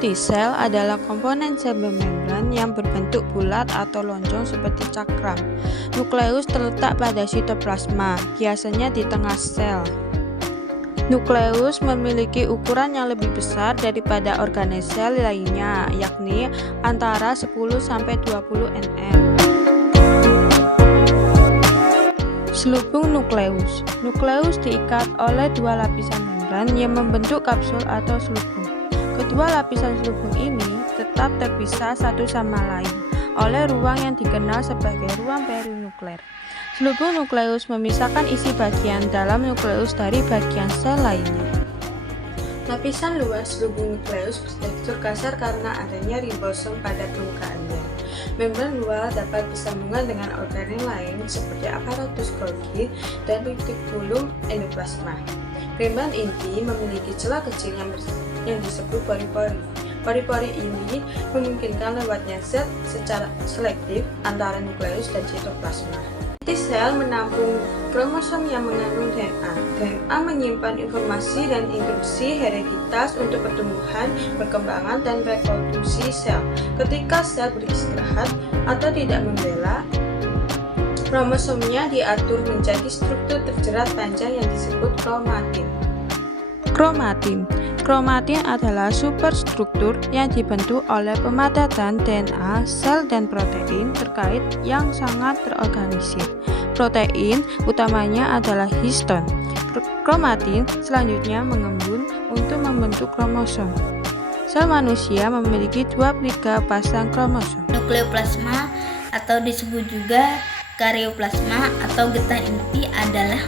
Inti sel adalah komponen sel bermembran yang berbentuk bulat atau lonjong seperti cakram. Nukleus terletak pada sitoplasma, biasanya di tengah sel. Nukleus memiliki ukuran yang lebih besar daripada organel lainnya, yakni antara 10–20 nm. Selubung nukleus. Nukleus diikat oleh dua lapisan membran yang membentuk kapsul atau selubung. Kedua lapisan selubung ini tetap terpisah satu sama lain oleh ruang yang dikenal sebagai ruang perinukleer. Selubung nukleus memisahkan isi bagian dalam nukleus dari bagian sel lainnya. Lapisan luar selubung nukleus bertekstur kasar karena adanya ribosom pada permukaannya. Membran luar dapat bersambungan dengan organel lain seperti aparatus Golgi dan retikulum endoplasma. Membran inti memiliki celah kecil yang disebut pori-pori. Pori-pori ini memungkinkan lewatnya zat secara selektif antara nukleus dan sitoplasma. Inti sel menampung kromosom yang mengandung DNA. DNA menyimpan informasi dan instruksi hereditas untuk pertumbuhan, perkembangan, dan reproduksi sel. Ketika sel beristirahat atau tidak membela, kromosomnya diatur menjadi struktur terjerat panjang yang disebut kromatin. Kromatin adalah superstruktur yang dibentuk oleh pemadatan DNA sel dan protein terkait yang sangat terorganisir. Protein utamanya adalah histon. Kromatin selanjutnya mengembun untuk membentuk kromosom. Sel manusia memiliki 23 pasang kromosom. Nukleoplasma atau disebut juga karyoplasma atau getah inti adalah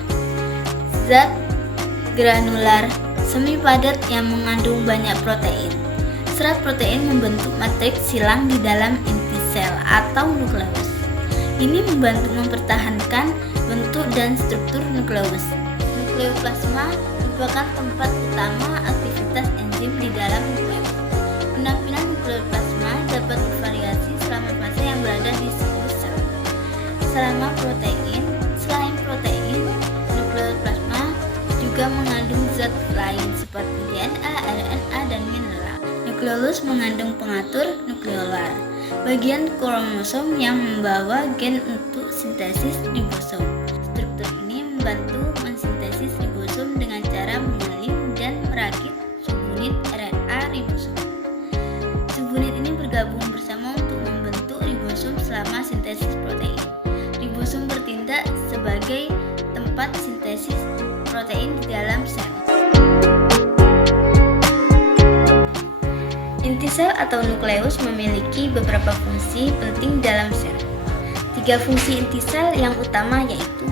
zat granular semi padat yang mengandung banyak protein. Serat protein membentuk matriks silang di dalam inti sel atau nukleus. Ini membantu mempertahankan bentuk dan struktur nukleus. Nukleoplasma merupakan tempat utama aktivitas enzim di dalam nukleus. Penampilan nukleoplasma dapat bervariasi selama fase yang berada di siklus sel. Selain protein, nukleoplasma juga mengandung zat lain seperti DNA, RNA, dan mineral. Nukleus mengandung pengatur nukleolar, bagian kromosom yang membawa gen untuk sintesis ribosom. Struktur ini membantu mensintesis ribosom dengan cara menyalin dan merakit subunit RNA ribosom. Subunit ini bergabung bersama untuk membentuk ribosom selama sintesis protein. Ribosom bertindak sebagai tempat sintesis protein di dalam sel. Inti sel atau nukleus memiliki beberapa fungsi penting dalam sel. 3 fungsi inti sel yang utama yaitu: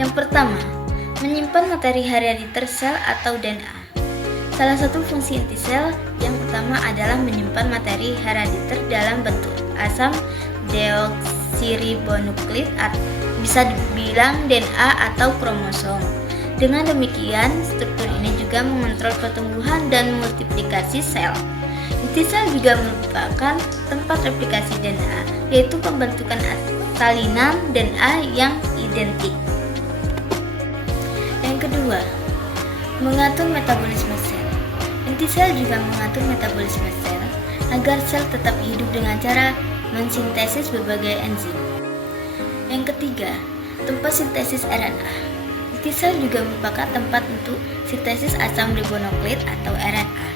yang pertama, menyimpan materi hereditar sel atau DNA. Salah satu fungsi inti sel yang utama adalah menyimpan materi hereditar dalam bentuk asam deoksiribonukleik, bisa dibilang DNA atau kromosom. Dengan demikian, struktur ini juga mengontrol pertumbuhan dan multiplikasi sel. Inti sel juga merupakan tempat replikasi DNA, yaitu pembentukan salinan DNA yang identik. Yang kedua, mengatur metabolisme sel. Inti sel juga mengatur metabolisme sel agar sel tetap hidup dengan cara mensintesis berbagai enzim. Yang ketiga, tempat sintesis RNA. Inti sel juga merupakan tempat untuk sintesis asam ribonukleik atau RNA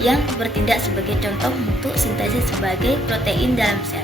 yang bertindak sebagai contoh untuk sintesis sebagai protein dalam sel.